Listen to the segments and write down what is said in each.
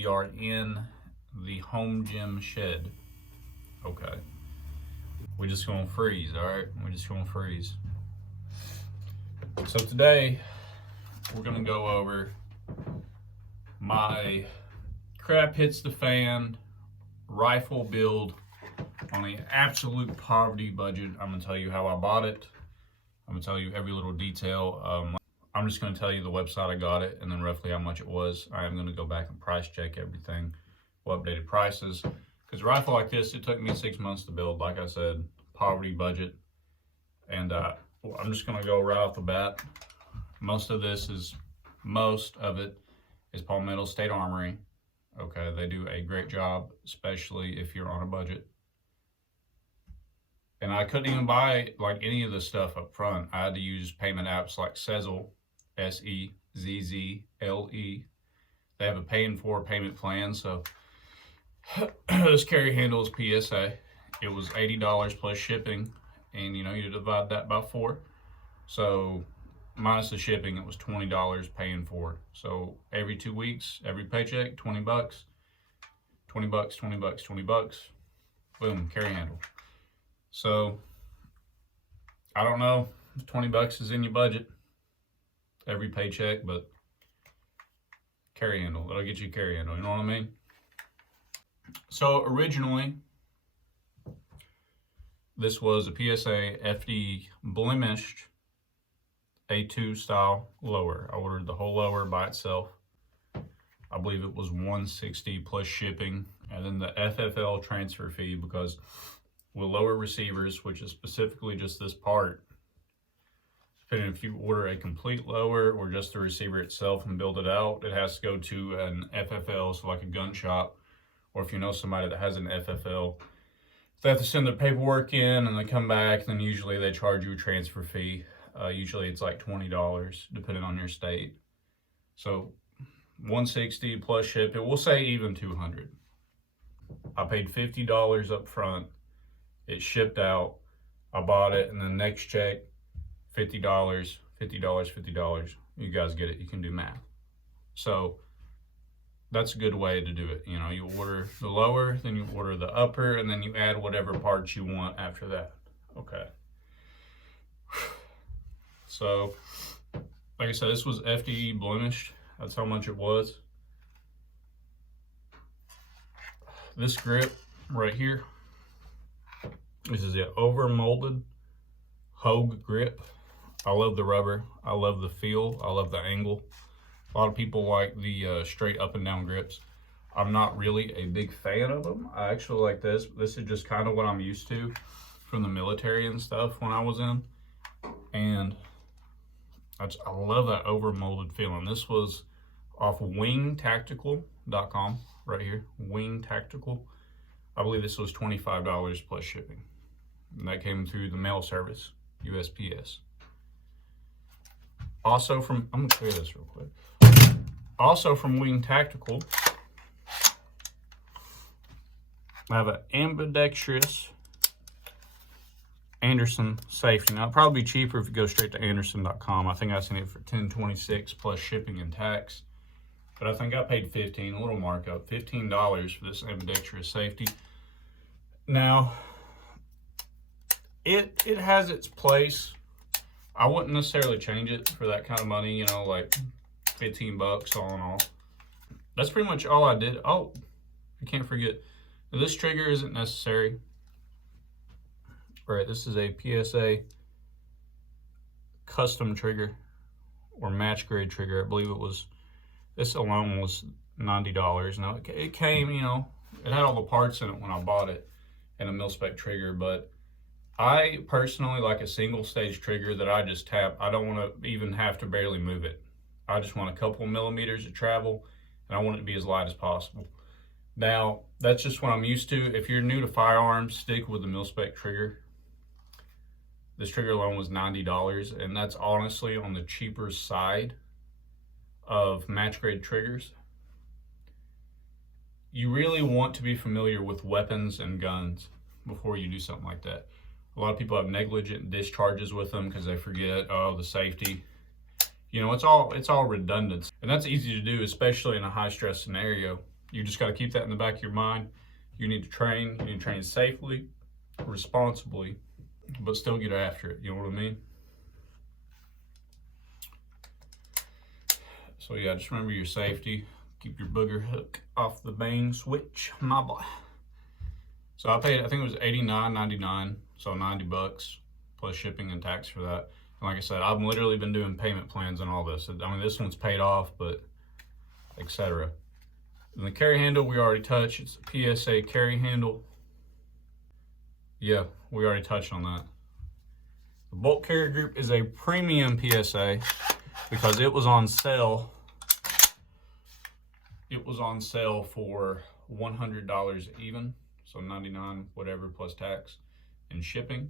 we are in the home gym shed. Okay. We're just gonna freeze, all right? We're just gonna freeze. So today, we're gonna go over my crap hits the fan rifle build on an absolute poverty budget. I'm gonna tell you how I bought it. I'm gonna tell you every little detail. I'm just gonna tell you the website I got it and then roughly how much it was. I am gonna go back and price check everything, updated prices. Because a rifle like this, it took me 6 months to build, like I said, poverty budget. And I'm just gonna go right off the bat. Most of it is Palmetto State Armory. Okay, they do a great job, especially if you're on a budget. And I couldn't even buy like any of the stuff up front. I had to use payment apps like Sezzle, Sezzle. They have a paying for payment plan. So this carry handle is PSA. It was $80 plus shipping. And you divide that by 4. So minus the shipping, it was $20 paying for. So every 2 weeks, every paycheck, $20, $20. Boom, carry handle. So I don't know if $20 is in your budget every paycheck, but carry handle, that'll get you a carry handle, you know what I mean? So originally, this was a PSA FD blemished A2 style lower. I ordered the whole lower by itself. I believe it was $160 plus shipping, and then the FFL transfer fee, because with lower receivers, which is specifically just this part, depending if you order a complete lower or just the receiver itself and build it out, it has to go to an FFL, so like a gun shop, or if you know somebody that has an FFL, they have to send their paperwork in and they come back, then usually they charge you a transfer fee. Usually it's like $20 depending on your state. So $160 plus shipping, we'll say even $200. I paid $50 up front. It shipped out. I bought it, and then next check, $50, $50. You guys get it. You can do math. So that's a good way to do it. You order the lower, then you order the upper, and then you add whatever parts you want after that. Okay. So, like I said, this was FDE blemished. That's how much it was. This grip right here, this is the over-molded Hogue grip. I love the rubber. I love the feel. I love the angle. A lot of people like the straight up and down grips. I'm not really a big fan of them. I actually like this. This is just kind of what I'm used to from the military and stuff when I was in. And I love that over-molded feeling. This was off wingtactical.com right here. Wing Tactical. I believe this was $25 plus shipping. And that came through the mail service, USPS. Also from, I'm gonna clear this real quick. Also from Wing Tactical, I have an ambidextrous Anderson safety. Now, it'd probably be cheaper if you go straight to Anderson.com. I think I seen it for $10.26 plus shipping and tax. But I think I paid $15, a little markup, $15 for this ambidextrous safety. Now, it has its place. I wouldn't necessarily change it for that kind of money, like $15 all in all. That's pretty much all I did. Oh, I can't forget. This trigger isn't necessary. All right, this is a PSA custom trigger or match grade trigger. I believe it was, this alone was $90. Now, it came, it had all the parts in it when I bought it and a mil-spec trigger, but I personally like a single stage trigger that I just tap. I don't want to even have to barely move it. I just want a couple millimeters of travel, and I want it to be as light as possible. Now, that's just what I'm used to. If you're new to firearms, stick with the mil-spec trigger. This trigger alone was $90, and that's honestly on the cheaper side of match grade triggers. You really want to be familiar with weapons and guns before you do something like that. A lot of people have negligent discharges with them because they forget, the safety. It's all redundant. And that's easy to do, especially in a high stress scenario. You just got to keep that in the back of your mind. You need to train. You need to train safely, responsibly, but still get after it. You know what I mean? So yeah, just remember your safety. Keep your booger hook off the bang switch, my boy. So I paid, I think it was $89.99, so $90 plus shipping and tax for that. And like I said, I've literally been doing payment plans and all this. I mean, this one's paid off, but etc. And the carry handle we already touched. It's a PSA carry handle. Yeah, we already touched on that. The bolt carrier group is a premium PSA because it was on sale. It was on sale for $100 even, so $99 whatever plus tax and shipping.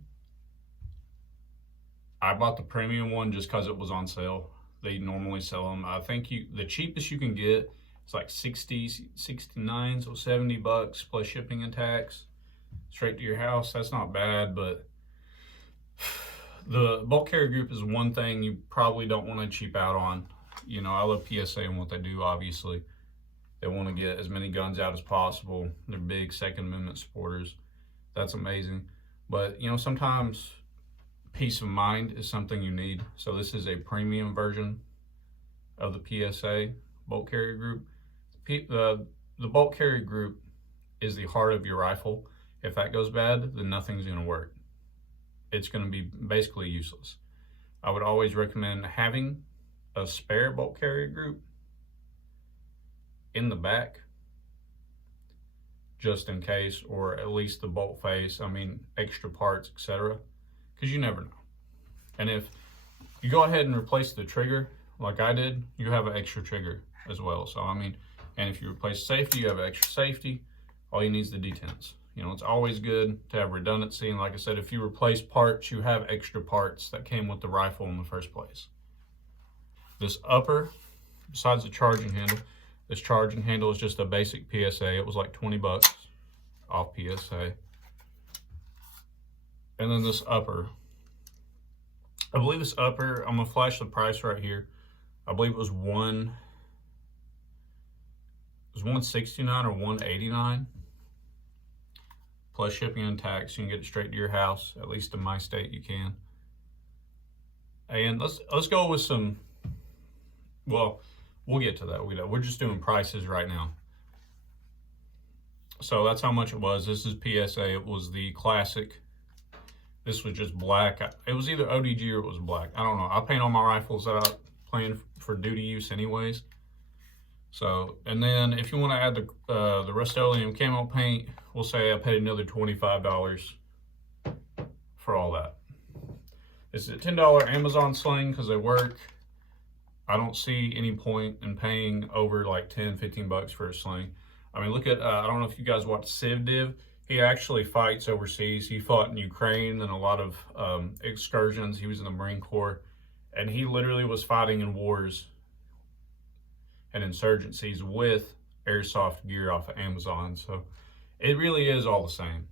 I bought the premium one just because it was on sale. They normally sell them. I think the cheapest you can get is like 69, so $70 plus shipping and tax straight to your house. That's not bad, but the bolt carrier group is one thing you probably don't want to cheap out on. You know, I love PSA and what they do, obviously. They want to get as many guns out as possible. They're big Second Amendment supporters. That's amazing. But, you know, sometimes peace of mind is something you need. So this is a premium version of the PSA bolt carrier group. The bolt carrier group is the heart of your rifle. If that goes bad, then nothing's going to work. It's going to be basically useless. I would always recommend having a spare bolt carrier group in the back just in case, or at least the bolt face, I mean extra parts, etc., because you never know. And if you go ahead and replace the trigger like I did, you have an extra trigger as well. So I mean, and if you replace safety, you have extra safety. All you need is the detents. You know, it's always good to have redundancy, and like I said, if you replace parts, you have extra parts that came with the rifle in the first place. This upper, besides the charging handle, this charging handle is just a basic PSA. It was like $20 off PSA. And then this upper, I believe this upper, I'm gonna flash the price right here. I believe it was $169 or $189 plus shipping and tax. You can get it straight to your house. At least in my state, you can. And let's go with some. Well, we'll get to that. We're just doing prices right now. So that's how much it was. This is PSA. It was the classic. This was just black. It was either ODG or it was black. I don't know. I paint all my rifles that I plan for duty use anyways. So, and then if you want to add the Rust-Oleum camo paint, we'll say I paid another $25 for all that. It's a $10 Amazon sling because they work. I don't see any point in paying over like 10, 15 bucks for a sling. I mean, look at, I don't know if you guys watch CivDiv. He actually fights overseas. He fought in Ukraine and a lot of excursions. He was in the Marine Corps, and he literally was fighting in wars and insurgencies with airsoft gear off of Amazon. So it really is all the same.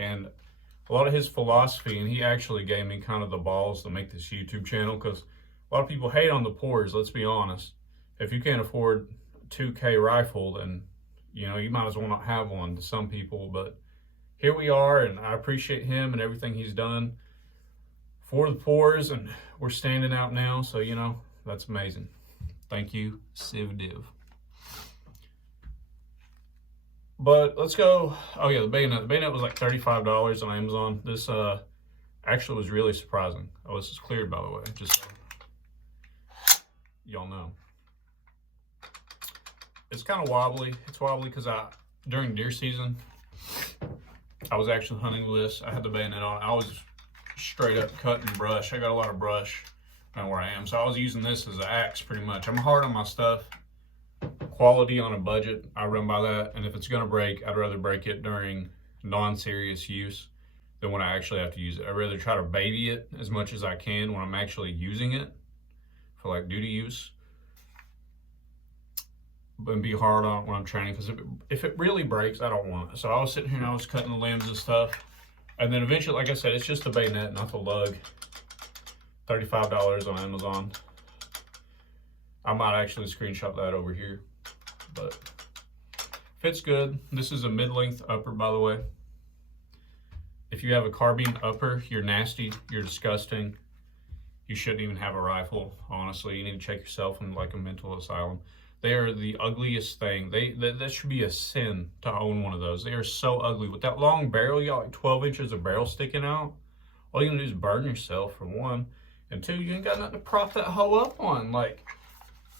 And a lot of his philosophy, and he actually gave me kind of the balls to make this YouTube channel, because a lot of people hate on the poors, let's be honest. If you can't afford a 2K rifle, then, you know, you might as well not have one to some people. But here we are, and I appreciate him and everything he's done for the poors, and we're standing out now. So, you know, that's amazing. Thank you, CivDiv. But let's go. Oh yeah, the bayonet. The bayonet was like $35 on Amazon. This actually was really surprising. Oh, this is cleared, by the way, just so y'all know. It's kind of wobbly. It's wobbly because during deer season, I was actually hunting with this. I had the bayonet on. I was straight up cutting brush. I got a lot of brush around where I am, so I was using this as an axe pretty much. I'm hard on my stuff. Quality on a budget, I run by that. And if it's gonna break, I'd rather break it during non-serious use than when I actually have to use it. I'd rather try to baby it as much as I can when I'm actually using it for like duty use, but be hard on it when I'm training, because if it really breaks, I don't want it. So I was sitting here and I was cutting the limbs and stuff, and then eventually, like I said, it's just a bayonet, not the lug. $35 on Amazon. I might actually screenshot that over here, but Fits good. This is a mid-length upper, by the way. If you have a carbine upper, you're nasty, you're disgusting. You shouldn't even have a rifle, honestly. You need to check yourself in like a mental asylum. They are the ugliest thing. That should be a sin to own one of those. They are so ugly. With that long barrel, you got like 12 inches of barrel sticking out. All you're gonna do is burn yourself, for one. And two, you ain't got nothing to prop that hoe up on. Like,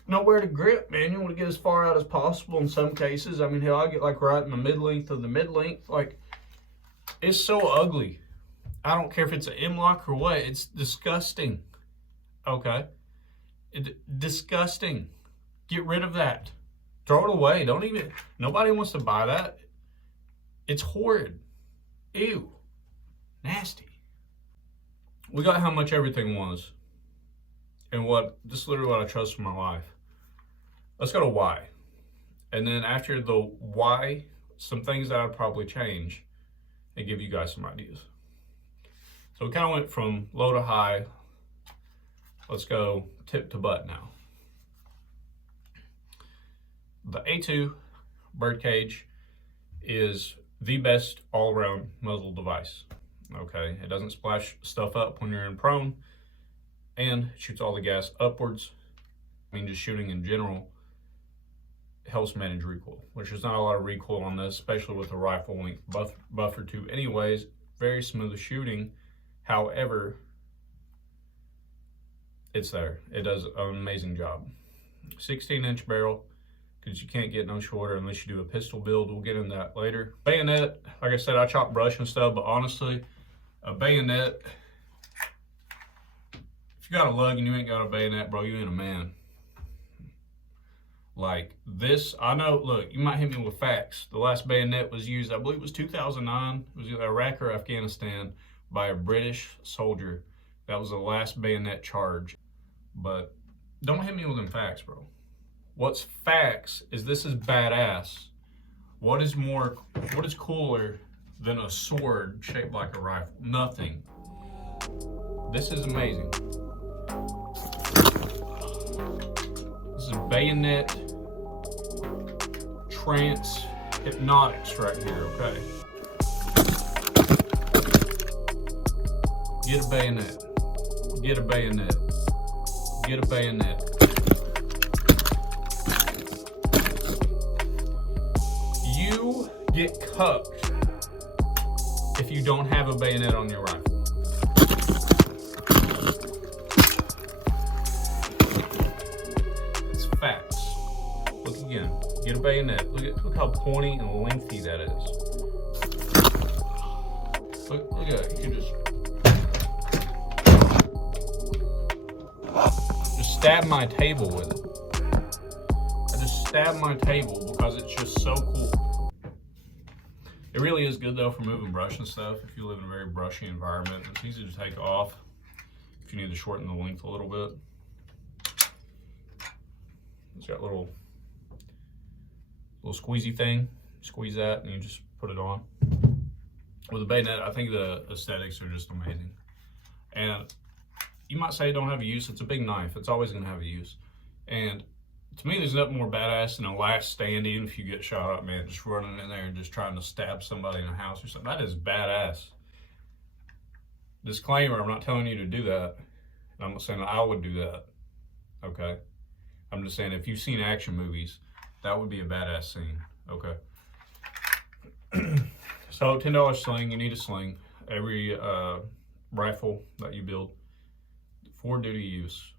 nowhere to grip, man. You want to get as far out as possible in some cases. I mean, hell, I get like right in the mid-length of the mid-length. Like, it's so ugly. I don't care if it's an M-LOK or what. It's disgusting. Okay? Disgusting. Get rid of that. Throw it away. Don't even... Nobody wants to buy that. It's horrid. Ew. Nasty. We got how much everything was. And what... This is literally what I trust for my life. Let's go to why. And then after the why, some things that I'd probably change and give you guys some ideas. So we kind of went from low to high. Let's go tip to butt now. The A2 birdcage is the best all-around muzzle device. Okay, it doesn't splash stuff up when you're in prone and shoots all the gas upwards. I mean, just shooting in general helps manage recoil, which there's not a lot of recoil on this, especially with the rifle length buffer tube. Anyways, very smooth shooting. However, it's there. It does an amazing job. 16-inch barrel, because you can't get no shorter unless you do a pistol build. We'll get into that later. Bayonet, like I said, I chop brush and stuff, but honestly, a bayonet, if you got a lug and you ain't got a bayonet, bro, you ain't a man. Like this, I know, look, you might hit me with facts. The last bayonet was used, I believe it was 2009. It was either Iraq or Afghanistan by a British soldier. That was the last bayonet charge. But don't hit me with them facts, bro. What's facts is this is badass. What is cooler than a sword shaped like a rifle? Nothing. This is amazing. This is bayonet trance hypnotics right here, okay? Get a bayonet. Get a bayonet. Get a bayonet. You get cucked if you don't have a bayonet on your rifle. It's facts. Look again. Get a bayonet. Look how pointy and lengthy that is. Look at it. You just stab my table with it. I just stabbed my table because it's just so cool. It really is good though for moving brush and stuff. If you live in a very brushy environment, it's easy to take off if you need to shorten the length a little bit. It's got a little squeezy thing. Squeeze that and you just put it on. With a bayonet, I think the aesthetics are just amazing. And you might say it don't have a use. It's a big knife. It's always going to have a use. And to me, there's nothing more badass than a last stand, even if you get shot up, man. Just running in there and just trying to stab somebody in a house or something. That is badass. Disclaimer, I'm not telling you to do that. I'm not saying that I would do that. Okay? I'm just saying if you've seen action movies, that would be a badass scene. Okay? So, $10 sling. You need a sling. Every rifle that you build for duty use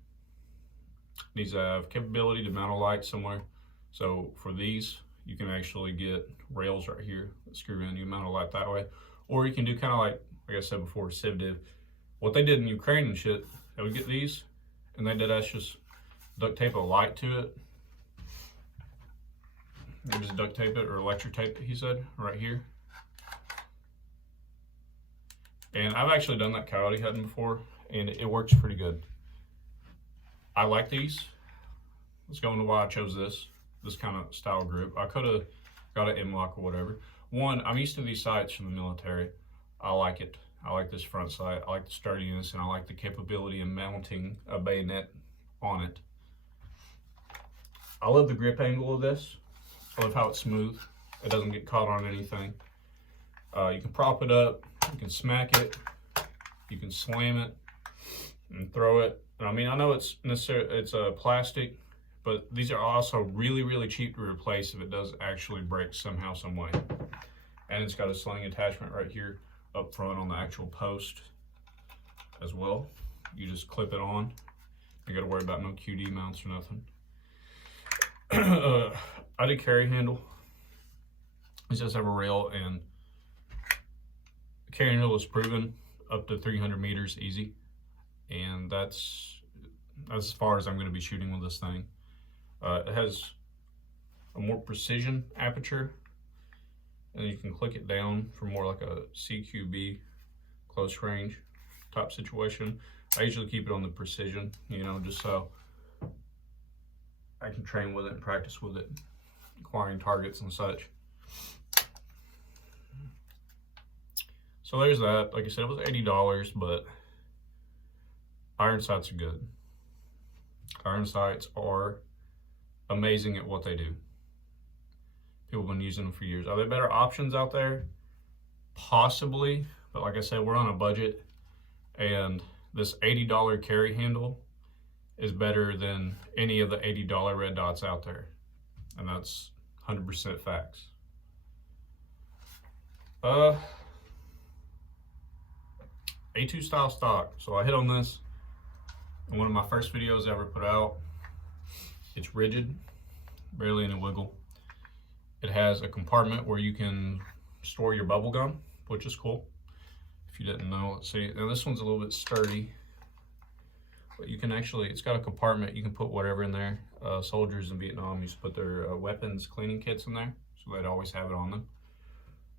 needs to have capability to mount a light somewhere. So for these, you can actually get rails right here that screw in. You mount a light that way, or you can do kind of like I said before, Civ did. What they did in Ukraine and shit, they would get these, and they did just duct tape a light to it. They just duct tape it or electric tape it, he said, right here. And I've actually done that coyote hunting before, and it works pretty good. I like these. Let's go into why I chose this kind of style grip. I could have got an M-LOK or whatever. One, I'm used to these sights from the military. I like it. I like this front sight. I like the sturdiness, and I like the capability of mounting a bayonet on it. I love the grip angle of this. I love how it's smooth. it doesn't get caught on anything. You can prop it up, you can smack it, you can slam it and throw it. I mean, I know it's plastic, but these are also really, really cheap to replace if it does actually break somehow, some way. And it's got a sling attachment right here up front on the actual post as well. You just clip it on. You got to worry about no QD mounts or nothing. I did carry handle. It does have a rail, and the carry handle is proven up to 300 meters easy, and that's as far as I'm going to be shooting with this thing. It has a more precision aperture, and you can click it down for more like a CQB, close range type situation. I usually keep it on the precision, you know, just so I can train with it and practice with it, acquiring targets and such. So there's that. Like I said, it was $80, but iron sights are good. Iron sights are amazing at what they do. People have been using them for years. Are there better options out there? Possibly, but like I said, we're on a budget, and this $80 carry handle is better than any of the $80 red dots out there, and that's 100% facts. A2 style stock. So I hit on this in one of my first videos I ever put out. It's rigid, barely any wiggle. It has a compartment where you can store your bubble gum, which is cool. If you didn't know, let's see. Now this one's a little bit sturdy, but you can actually, it's got a compartment. You can put whatever in there. Soldiers in Vietnam used to put their weapons cleaning kits in there, so they'd always have it on them.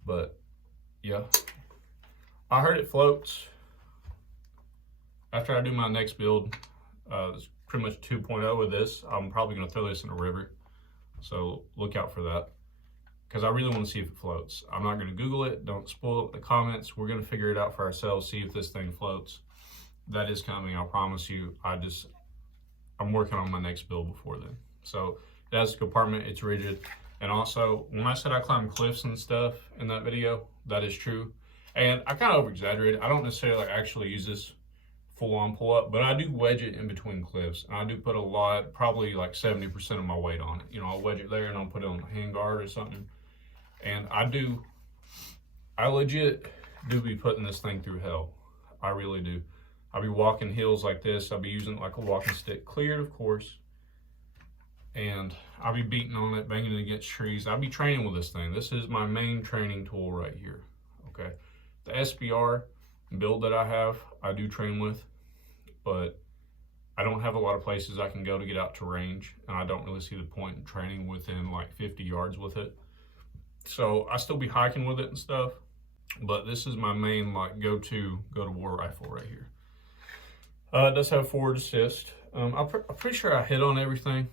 But yeah, I heard it floats. After I do my next build, it's pretty much 2.0 with this. I'm probably going to throw this in a river, so look out for that, because I really want to see if it floats. I'm not going to Google it. Don't spoil the comments. We're going to figure it out for ourselves, see if this thing floats. That is coming, I promise you. I'm working on my next build before then. So it has a compartment, it's rigid. And also, when I said I climb cliffs and stuff in that video, that is true. And I kind of over-exaggerated. I don't necessarily actually use this full-on pull-up, but I do wedge it in between cliffs. And I do put a lot, probably like 70% of my weight on it. You know, I'll wedge it there and I'll put it on a hand guard or something. And I legit do be putting this thing through hell. I really do. I'll be walking hills like this. I'll be using it like a walking stick, cleared of course. And I'll be beating on it, banging it against trees. I'll be training with this thing. This is my main training tool right here, okay? The SBR build that I have, I do train with, but I don't have a lot of places I can go to get out to range, and I don't really see the point in training within like 50 yards with it. So I still be hiking with it and stuff, but this is my main like go-to war rifle right here. It does have forward assist. I'm pretty sure I hit on everything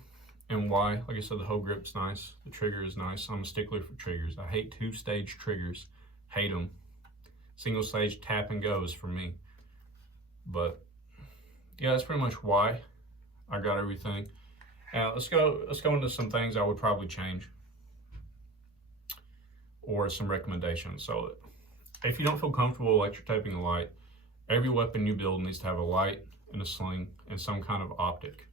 and why. Like I said, the hoe grip's nice. The trigger is nice. I'm a stickler for triggers. I hate two-stage triggers. Hate them. Single stage tap and go is for me. But yeah, that's pretty much why I got everything. Let's go into some things I would probably change, or some recommendations. So if you don't feel comfortable electrotaping the light, every weapon you build needs to have a light and a sling and some kind of optic.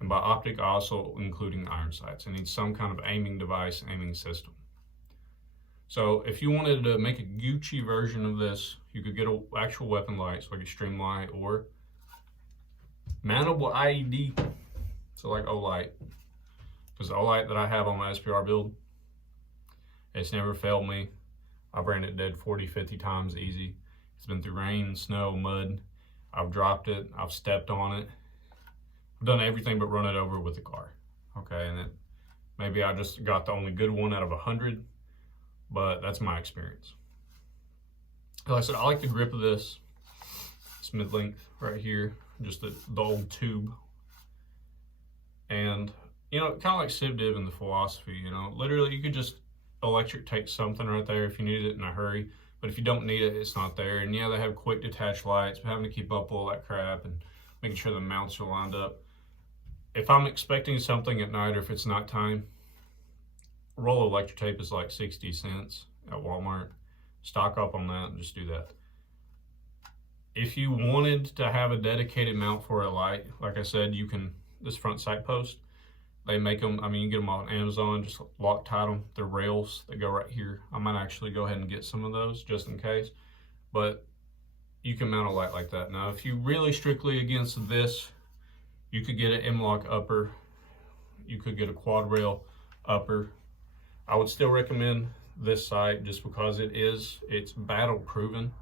And by optic, I also including iron sights. It needs some kind of aiming device, aiming system. So if you wanted to make a Gucci version of this, you could get an actual weapon light, so like a stream light or mountable IED, so like Olight. Because the Olight that I have on my SPR build, it's never failed me. I've ran it dead 40, 50 times easy. It's been through rain, snow, mud. I've dropped it, I've stepped on it. I've done everything but run it over with the car. Okay, and maybe I just got the only good one out of 100, but that's my experience. Like I said, I like the grip of this. It's mid-length right here, just the old tube. And, you know, kind of like CivDiv in the philosophy, you know, literally you could just electric take something right there if you need it in a hurry. But if you don't need it, it's not there. And yeah, they have quick detach lights, but having to keep up with all that crap and making sure the mounts are lined up. If I'm expecting something at night or if it's nighttime, roll of electric tape is like 60 cents at Walmart. Stock up on that and just do that. If you wanted to have a dedicated mount for a light, like I said, you can, this front sight post, they make them, I mean, you can get them on Amazon, just Loctite them. They're rails that go right here. I might actually go ahead and get some of those just in case, but you can mount a light like that. Now, if you really strictly against this, you could get an M-LOK upper. You could get a quad rail upper. I would still recommend this sight just because it's battle proven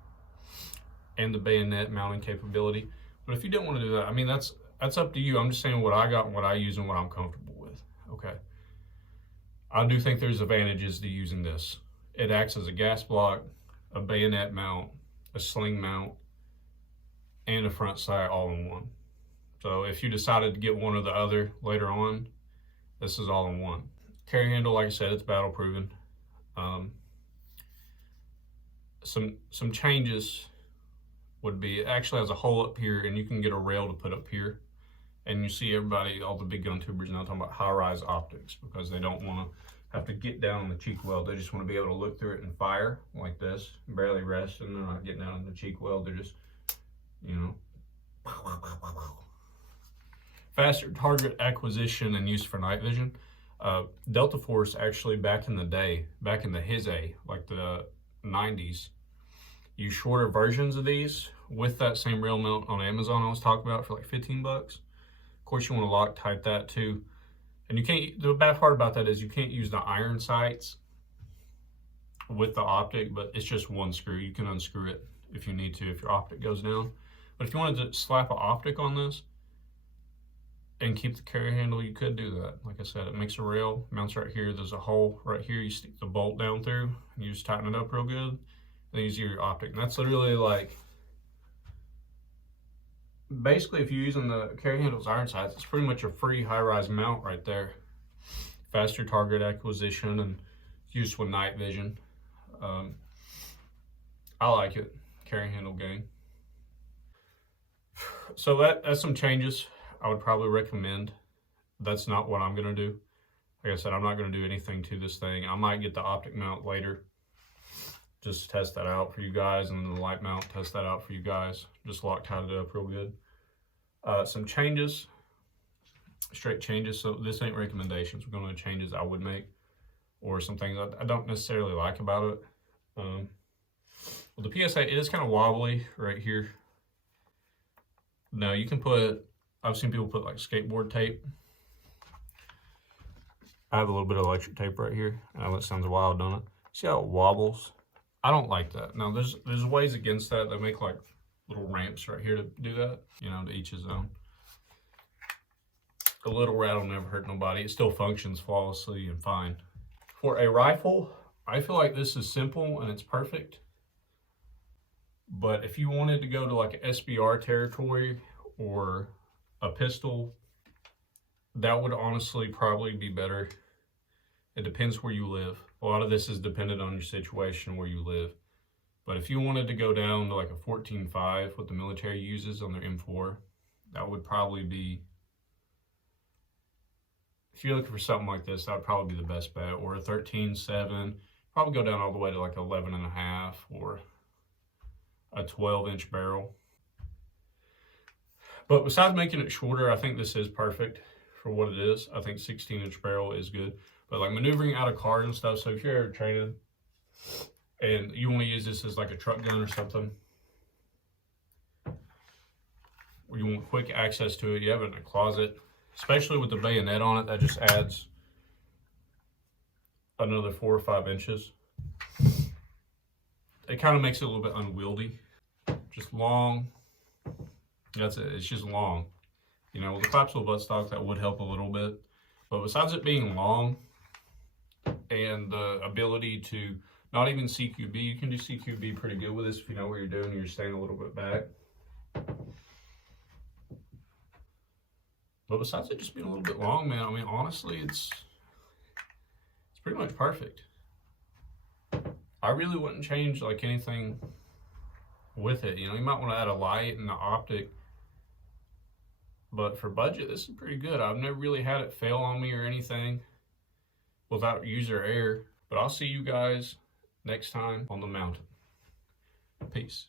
and the bayonet mounting capability. But if you didn't want to do that, I mean, that's up to you. I'm just saying what I got and what I use and what I'm comfortable with. Okay. I do think there's advantages to using this. It acts as a gas block, a bayonet mount, a sling mount, and a front sight all in one. So if you decided to get one or the other later on, this is all in one. Carry handle, like I said, it's battle proven. Some changes would be, it actually has a hole up here and you can get a rail to put up here. And you see everybody, all the big gun tubers now talking about high-rise optics because they don't want to have to get down on the cheek weld. They just want to be able to look through it and fire like this, barely rest, and they're not getting down on the cheek weld. They're just, you know, faster target acquisition and use for night vision. Delta Force actually back in the day, back in the HISA, like the 90s, use shorter versions of these with that same rail mount on Amazon I was talking about for like 15 bucks. Of course, you want to Loctite that too. And you can't, the bad part about that is you can't use the iron sights with the optic, but it's just one screw. You can unscrew it if you need to, if your optic goes down. But if you wanted to slap an optic on this and keep the carry handle, you could do that. Like I said, it makes a rail, mounts right here. There's a hole right here. You stick the bolt down through, and you just tighten it up real good. Then you use your optic. And that's literally like, basically if you're using the carry handles iron sights, it's pretty much a free high-rise mount right there. Faster target acquisition and use with night vision. I like it, carry handle gang. So that's some changes I would probably recommend. That's not what I'm gonna do. Like I said, I'm not gonna do anything to this thing. I might get the optic mount later. Just test that out for you guys, and the light mount, test that out for you guys. Just Loctite it up real good. Some changes, straight changes. So this ain't recommendations. We're going to changes I would make, or some things I don't necessarily like about it. Well, the PSA, it is kind of wobbly right here. Now you can put, I've seen people put like skateboard tape. I have a little bit of electric tape right here. I know that sounds wild, don't it? See how it wobbles? I don't like that. Now there's ways against that. They make like little ramps right here to do that. You know, to each his own. A little rattle never hurt nobody. It still functions flawlessly and fine. For a rifle, I feel like this is simple and it's perfect. But if you wanted to go to like an SBR territory or a pistol, that would honestly probably be better. It depends where you live. A lot of this is dependent on your situation where you live. But if you wanted to go down to like a 14.5, what the military uses on their M4, that would probably be, if you're looking for something like this, that would probably be the best bet. Or a 13.7, probably go down all the way to like 11.5 or a 12-inch barrel. But besides making it shorter, I think this is perfect for what it is. I think 16-inch barrel is good. But like maneuvering out of cars and stuff, so if you're ever training and you want to use this as like a truck gun or something, or you want quick access to it, you have it in a closet, especially with the bayonet on it, that just adds another 4 or 5 inches. It kind of makes it a little bit unwieldy. Just long. That's it. It's just long. You know, with the collapsible buttstock, that would help a little bit. But besides it being long and the ability to not even CQB, you can do CQB pretty good with this if you know what you're doing and you're staying a little bit back. But besides it just being a little bit long, man, I mean, honestly, it's pretty much perfect. I really wouldn't change like anything with it. You know, you might want to add a light and the optic. But for budget, this is pretty good. I've never really had it fail on me or anything. without user error. But I'll see you guys next time on the mountain. Peace.